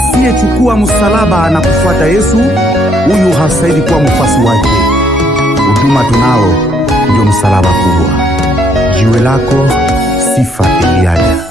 asiyechukua msalaba na kufuata Yesu, huyu hastahili kuwa mfuasi wake. Huduma tunao ndio msalaba kubwa. Jiwe lako Sifa Eliada.